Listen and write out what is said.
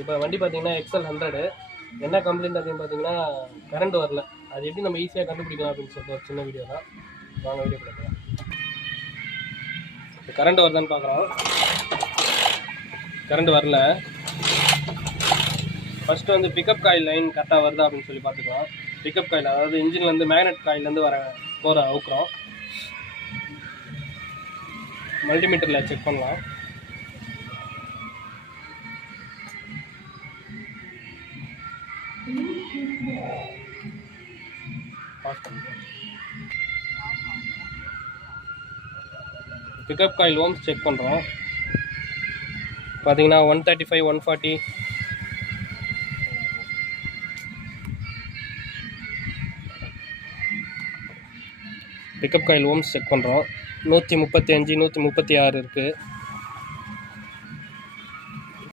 இப்போ வண்டி பார்த்தீங்கன்னா XL100 என்ன கம்ப்ளைண்ட் அப்படின்னு பார்த்தீங்கன்னா கரண்ட் வரல. அது எப்படி நம்ம ஈஸியாக கண்டுபிடிக்கலாம் அப்படின்னு சொல்லிட்டு ஒரு சின்ன வீடியோ தான். வாங்க வீடியோ பார்க்கலாம். கரண்ட் வருதான்னு பார்க்குறோம். கரண்ட் வரல. ஃபஸ்ட்டு வந்து பிக்கப் காயில் லைன் கரெக்டாக வருதா அப்படின்னு சொல்லி பார்த்துக்கலாம். பிக்கப் காயில் அதாவது இன்ஜின்லேருந்து மேக்னெட் காயிலேருந்து போகிற அவுக்குறோம். மல்டிமீட்டரில் செக் பண்ணலாம். பிக்கப் காயில் ஓம்ஸ் செக் பண்ணுறோம். பார்த்தீங்கன்னா 135 140 பிக்கப் காயில் ஓம்ஸ் செக் பண்ணுறோம். 135 136 இருக்குது.